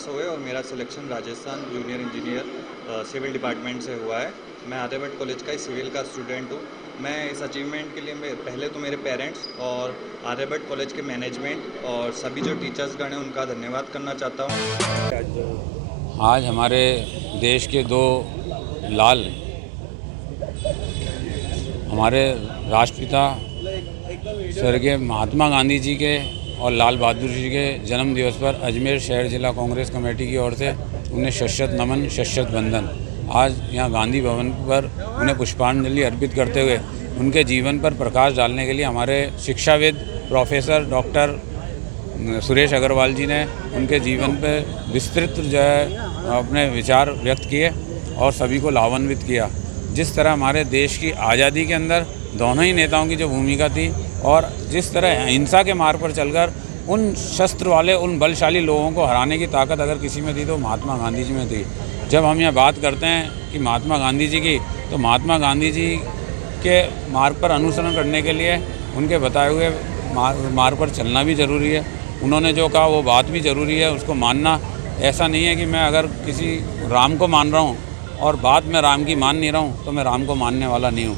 पास हुए और मेरा selection Rajasthan junior engineer civil department से हुआ है। मैं आर्यभट्ट कॉलेज का ही सिविल का स्टूडेंट हूँ। मैं इस अचीवमेंट के लिए पहले तो मेरे पेरेंट्स और आर्यभट्ट कॉलेज के मैनेजमेंट और सभी जो टीचर्स गण हैं उनका धन्यवाद करना चाहता हूँ। आज हमारे देश के दो लाल, हमारे राष्ट्रपिता स्वर्गीय महात्मा गांधी जी के और लाल बहादुर जी के जन्म दिवस पर अजमेर शहर जिला कांग्रेस कमेटी की ओर से उन्हें शत नमन, शत वंदन। आज यहाँ गांधी भवन पर उन्हें पुष्पांजलि अर्पित करते हुए उनके जीवन पर प्रकाश डालने के लिए हमारे शिक्षाविद प्रोफेसर डॉक्टर सुरेश अग्रवाल जी ने उनके जीवन पर विस्तृत जो है अपने विचार व्यक्त किए और सभी को लाभान्वित किया। जिस तरह हमारे देश की आज़ादी के अंदर दोनों ही नेताओं की जो भूमिका थी और जिस तरह अहिंसा के मार्ग पर चलकर उन शस्त्र वाले, उन बलशाली लोगों को हराने की ताकत अगर किसी में थी तो महात्मा गांधी जी में थी। जब हम यह बात करते हैं कि महात्मा गांधी जी की, तो महात्मा गांधी जी के मार्ग पर अनुसरण करने के लिए उनके बताए हुए मार्ग पर चलना भी ज़रूरी है। उन्होंने जो कहा वो बात भी ज़रूरी है, उसको मानना। ऐसा नहीं है कि मैं अगर किसी राम को मान रहा हूँ और बात में राम की मान नहीं रहा हूँ तो मैं राम को मानने वाला नहीं हूँ।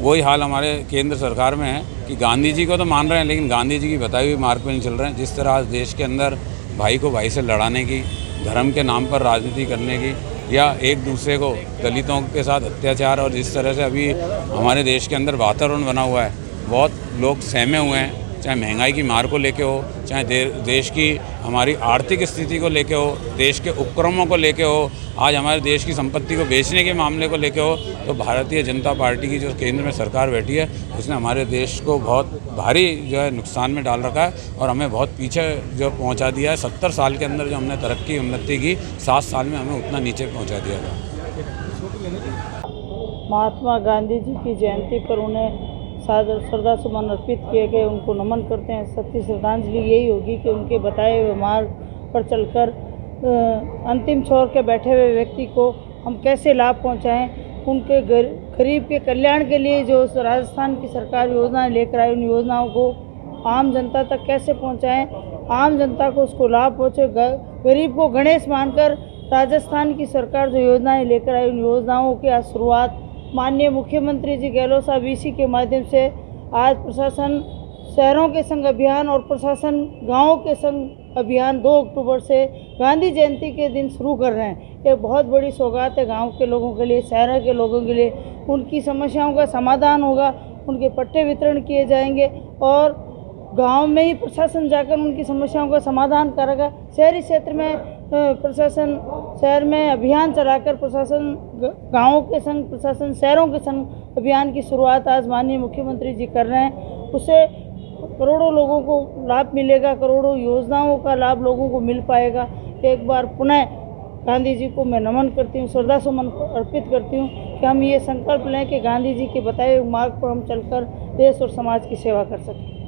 वही हाल हमारे केंद्र सरकार में है कि गांधी जी को तो मान रहे हैं लेकिन गांधी जी की बताई हुई मार्ग पर नहीं चल रहे हैं। जिस तरह आज देश के अंदर भाई को भाई से लड़ाने की, धर्म के नाम पर राजनीति करने की या एक दूसरे को दलितों के साथ अत्याचार, और जिस तरह से अभी हमारे देश के अंदर वातावरण बना हुआ है, बहुत लोग सहमे हुए हैं, चाहे महंगाई की मार को लेके हो, चाहे देश की हमारी आर्थिक स्थिति को लेके हो, देश के उपक्रमों को लेके हो, आज हमारे देश की संपत्ति को बेचने के मामले को लेके हो, तो भारतीय जनता पार्टी की जो केंद्र में सरकार बैठी है उसने हमारे देश को बहुत भारी जो है नुकसान में डाल रखा है और हमें बहुत पीछे जो पहुंचा दिया है। 70 साल के अंदर जो हमने तरक्की उन्नति की, 7 साल में हमें उतना नीचे पहुँचा दिया गया। महात्मा गांधी जी की जयंती पर उन्हें श्रद्धा सुमन अर्पित किए गए, उनको नमन करते हैं। सच्ची श्रद्धांजलि यही होगी कि उनके बताए हुए मार्ग पर चलकर अंतिम छोर के बैठे हुए व्यक्ति को हम कैसे लाभ पहुंचाएं, उनके गरीब के कल्याण के लिए जो राजस्थान की सरकार योजनाएं लेकर आई, उन योजनाओं को आम जनता तक कैसे पहुंचाएं, आम जनता को उसको लाभ पहुँचे। गरीब को गणेश मानकर राजस्थान की सरकार जो योजनाएँ लेकर आई, उन योजनाओं की आज शुरुआत माननीय मुख्यमंत्री जी गहलोत साहब इसी के माध्यम से आज प्रशासन शहरों के संग अभियान और प्रशासन गांवों के संग अभियान 2 अक्टूबर से गांधी जयंती के दिन शुरू कर रहे हैं। ये बहुत बड़ी सौगात है गांव के लोगों के लिए, शहर के लोगों के लिए। उनकी समस्याओं का समाधान होगा, उनके पट्टे वितरण किए जाएंगे और गांव में ही प्रशासन जाकर उनकी समस्याओं का समाधान करेगा। शहरी क्षेत्र में प्रशासन शहर में अभियान चलाकर प्रशासन गाँवों के संग प्रशासन शहरों के संग अभियान की शुरुआत आज माननीय मुख्यमंत्री जी कर रहे हैं। उससे करोड़ों लोगों को लाभ मिलेगा, करोड़ों योजनाओं का लाभ लोगों को मिल पाएगा। एक बार पुनः गांधी जी को मैं नमन करती हूँ, श्रद्धा सुमन अर्पित करती हूँ कि हम ये संकल्प लें कि गांधी जी के बताए हुए मार्ग पर हम चलकर देश और समाज की सेवा कर सकें।